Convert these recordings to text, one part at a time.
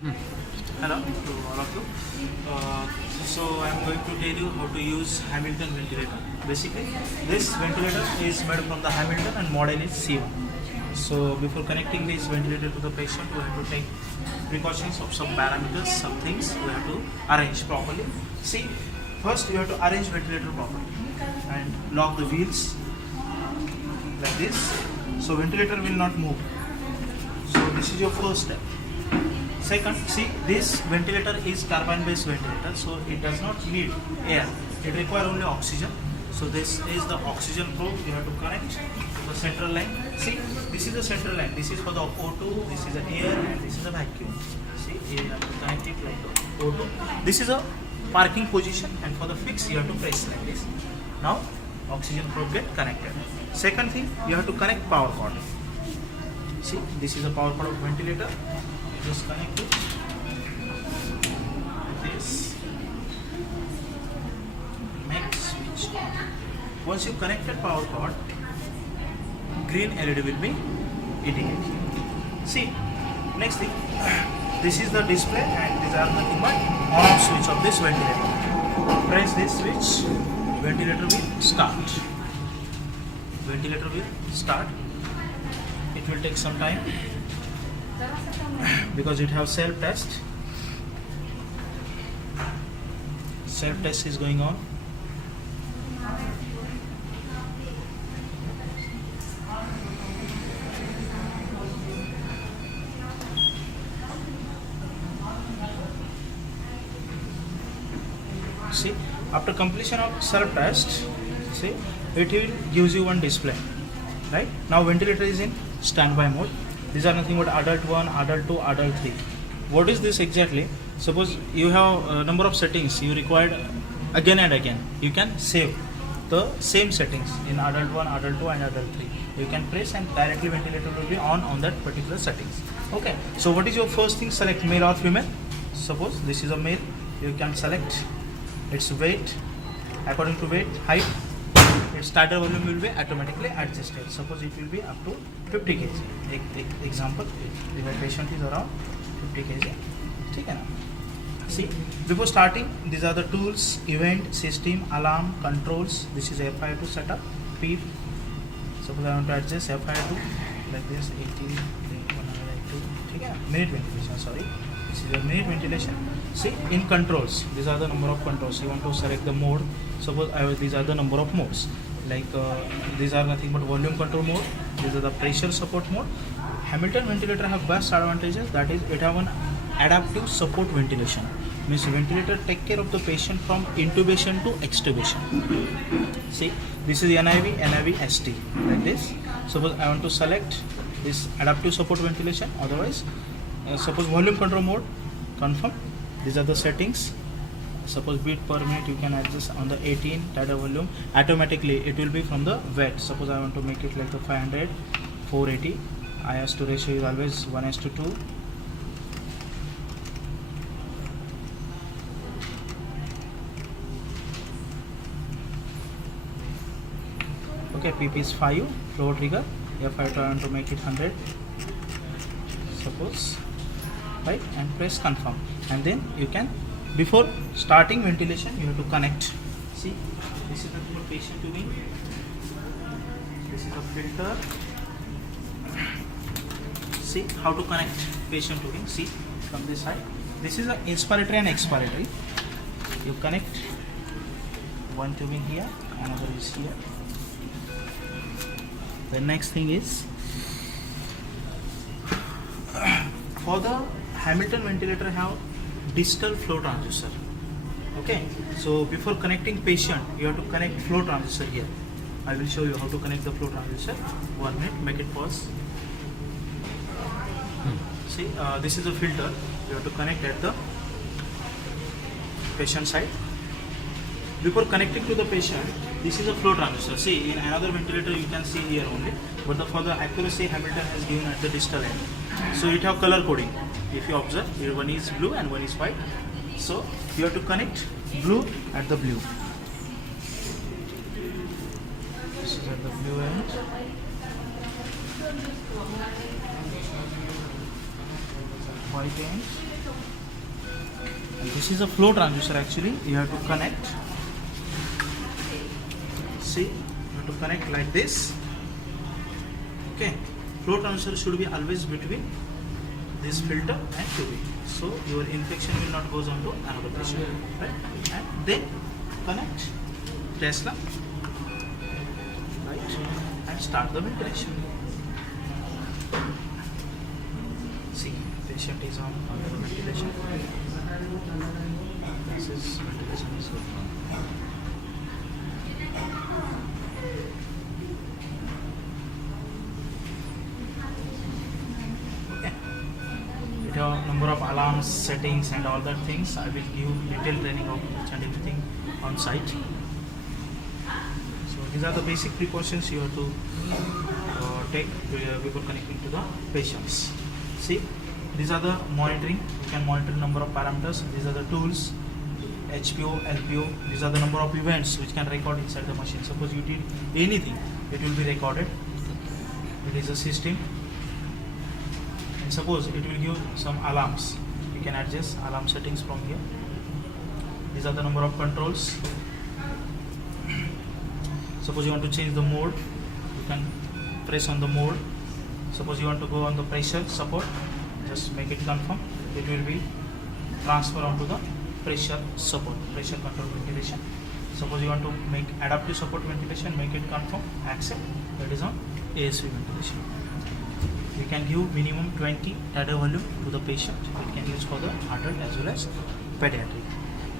Hello to all of you. So I am going to tell you how to use Hamilton ventilator. Basically, this ventilator is made from the Hamilton and model is C1. So before connecting this ventilator to the patient, we have to take precautions of some parameters, some things we have to arrange properly. See, first you have to arrange ventilator properly and lock the wheels like this. So ventilator will not move. So this is your first step. Second, see, this ventilator is turbine based ventilator, so it does not need air, it requires only oxygen. So this is the oxygen probe you have to connect to the central line. See, this is the central line, this is for the O2, this is the air and this is the vacuum. See, you have to connect it like the O2. This is a parking position, and for the fix you have to press like this. Now oxygen probe get connected. Second thing, you have to connect power cord. See, this is a power cord of ventilator. Just connect it like this. Make switch on. Once you connected power cord, green LED will be indicating. See, next thing, this is the display and these are nothing but on-off switch of this ventilator. Press this switch, ventilator will start. Ventilator will start. It will take some time because it has self-test. Self-test is going on. See, after completion of self-test, see, it will gives you one display. Right now, ventilator is in standby mode. These are nothing but adult 1, adult 2, adult 3. What is this exactly? Suppose you have a number of settings you required again and again. You can save the same settings in adult 1, adult 2 and adult 3. You can press and directly ventilator will be on that particular settings. Okay. So what is your first thing? Select male or female. Suppose this is a male. You can select its weight. According to weight, height, its starter volume will be automatically adjusted. Suppose it will be up to 50 kg. Example, if a patient is around 50 kg. Okay, see, before starting, these are the tools: event, system, alarm, controls. This is FI2 setup. PEEP. Suppose I want to adjust FI2 like this, 80, 102. Okay, minute ventilation. Sorry, this is a minute ventilation. See, in controls, these are the number of controls. You want to select the mode. Suppose these are the number of modes. Like these are nothing but volume control mode. These are the pressure support mode. Hamilton ventilator have best advantages, that is it have an adaptive support ventilation. Means ventilator take care of the patient from intubation to extubation. See, this is NIV, ST like this. Suppose I want to select this adaptive support ventilation. Otherwise, suppose volume control mode, confirm. These are the settings. Suppose beat per minute you can adjust on the 18 tidal volume. Automatically it will be from the wet. Suppose I want to make it like the 500, 480. IS to ratio is always 1:2. Okay, PP is 5. Flow trigger. If I want to make it 100. Suppose, right, and press confirm, and then you can. Before starting ventilation, you have to connect. See, this is the patient tubing. This is a filter. See how to connect patient tubing. See from this side. This is an inspiratory and expiratory. You connect one tubing here, another is here. The next thing is for the Hamilton ventilator have distal flow transducer. Okay, so before connecting patient, you have to connect flow transducer here. I will show you how to connect the flow transducer. 1 minute, make it pause. See, this is a filter. You have to connect at the patient side. Before connecting to the patient, this is a flow transducer. See, in another ventilator you can see here only, but for the accuracy, Hamilton has given at the distal end. So it have color coding. If you observe, here one is blue and one is white. So you have to connect blue at the blue. This is at the blue end. White end. And this is a flow transducer actually. You have to connect. See, you have to connect like this. Okay. Flow transducer should be always between this filter and tubing. So your infection will not goes on to another patient. Right? And then connect Tesla. Right? And start the ventilation. See, patient is on under ventilation. This is ventilation is going on. Okay. It have number of alarms, settings, and all that things. I will give detailed training of each and everything on site. So these are the basic precautions you have to take before connecting to the patients. See, these are the monitoring. You can monitor number of parameters. These are the tools, HPO, LPO. These are the number of events which can record inside the machine. Suppose you did anything, it will be recorded. It is a system. And suppose it will give some alarms. You can adjust alarm settings from here. These are the number of controls. Suppose you want to change the mode, you can press on the mode. Suppose you want to go on the pressure support, just make it confirm. It will be transfer onto the pressure support, pressure control ventilation. Suppose you want to make adaptive support ventilation, make it confirm, accept. That is on ASV ventilation. We can give minimum 20 tidal volume to the patient. It can use for the adult as well as pediatric.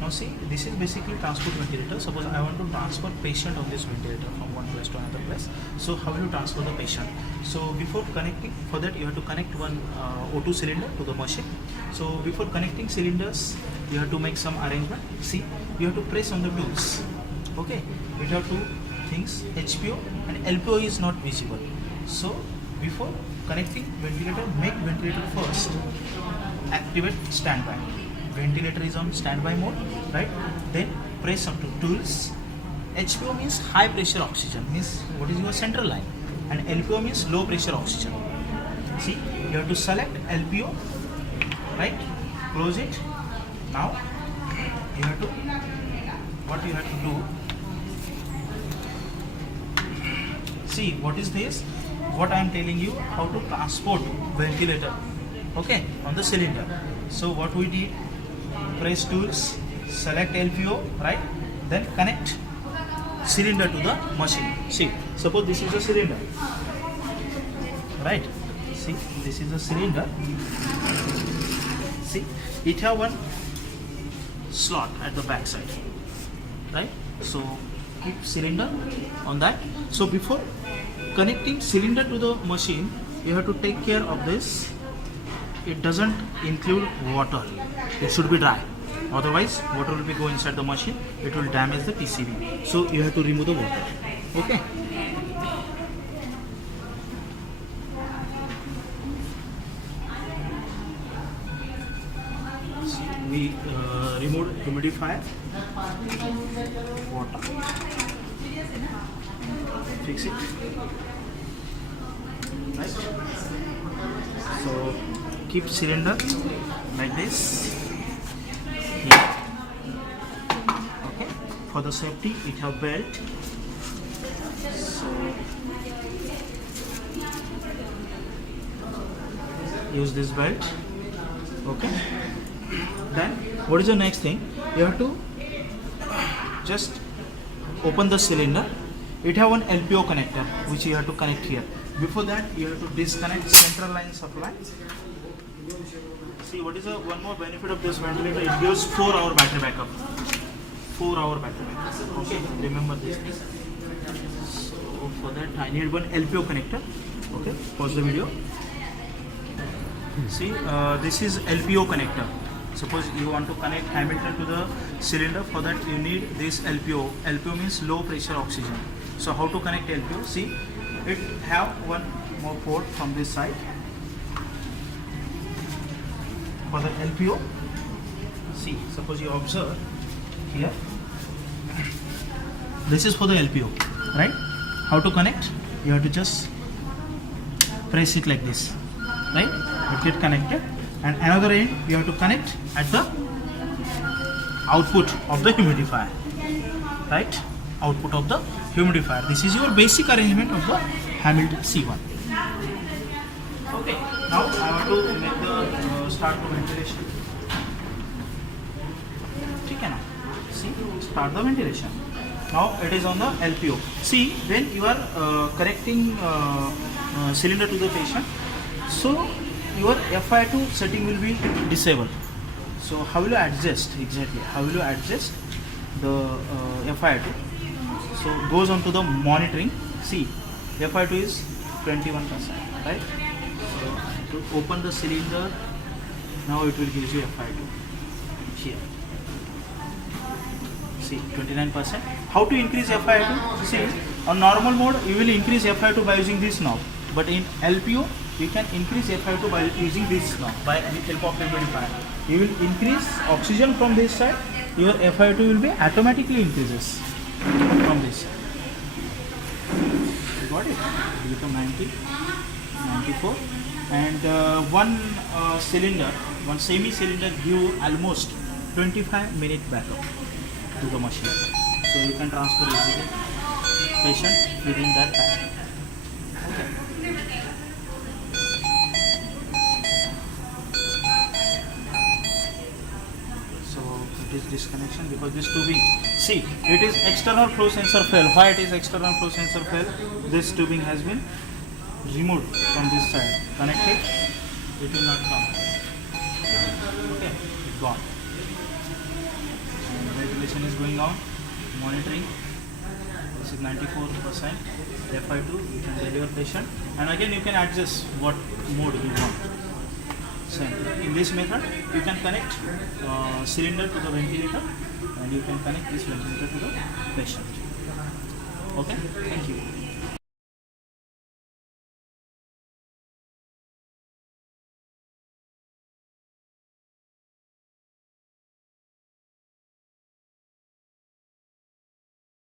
Now see, this is basically transport ventilator. Suppose I want to transfer patient of this ventilator from one place to another place. So how will you transfer the patient? So before connecting, for that you have to connect one O2 cylinder to the machine. So before connecting cylinders, you have to make some arrangement. See, you have to press on the tools. Okay, we have two things, HPO and LPO is not visible. So before connecting ventilator, make ventilator first. Activate standby. Ventilator is on standby mode, right? Then press up to tools. HPO means high pressure oxygen, means what is your central line, and LPO means low pressure oxygen. See, you have to select LPO, right? Close it. Now you have to, what you have to do, see what is this, what I am telling you, how to transport ventilator, okay, on the cylinder. So what we did, press tools, select LPO, right? Then connect cylinder to the machine. See, suppose this is a cylinder, right? See, this is a cylinder. See, it have one slot at the back side, right? So keep cylinder on that. So before connecting cylinder to the machine, you have to take care of this. It doesn't include water. It should be dry. Otherwise, water will be go inside the machine. It will damage the PCB. So you have to remove the water. Okay. We removed humidifier, water, fix it, right? So keep cylinder like this here. Okay. For the safety, it have belt. So use this belt. Okay. Then what is the next thing? You have to just open the cylinder. It have one LPO connector which you have to connect here. Before that, you have to disconnect central line supply. See, what is one more benefit of this ventilator? It gives 4-hour battery backup. 4-hour battery backup. Okay, remember this thing. So for that, I need one LPO connector. Okay, pause the video. See, this is LPO connector. Suppose you want to connect Hamilton to the cylinder. For that, you need this LPO. LPO means low pressure oxygen. So how to connect LPO? See, it have one more port from this side for the LPO. See, suppose you observe here, this is for the LPO, right? How to connect? You have to just press it like this, right? It get connected, and another end you have to connect at the output of the humidifier, right? Output of the humidifier. This is your basic arrangement of the Hamilton C1. Okay, now I want to make the start the ventilation. Okay, now see, start the ventilation. Now it is on the LPO. See, when you are correcting cylinder to the patient, so your FI2 setting will be disabled. So how will you adjust exactly? How will you adjust the FI2? So goes on to the monitoring. See, FI2 is 21%, right? So to open the cylinder, now it will give you FI2 here. See, 29%. How to increase FI2? See, on normal mode you will increase FI2 by using this knob, but in LPO you can increase FI2 by using this knob by the help of humidifier. You will increase oxygen from this side, your FI2 will be automatically increases from this side. You got it? You become 90, 94, and one cylinder, one semi-cylinder give almost 25-minute backup to the machine. So you can transfer easily patient within that time. Okay. So it is disconnection because this tubing, see, it is external flow sensor fail. Why it is external flow sensor fail? This tubing has been removed from this side. Connected, it will not come. Okay, it's gone. Ventilation is going on, monitoring. This is 94% FI2. You can deliver patient, and again you can adjust what mode you want. So in this method, you can connect cylinder to the ventilator, and you can connect this ventilator to the patient. Okay, thank you.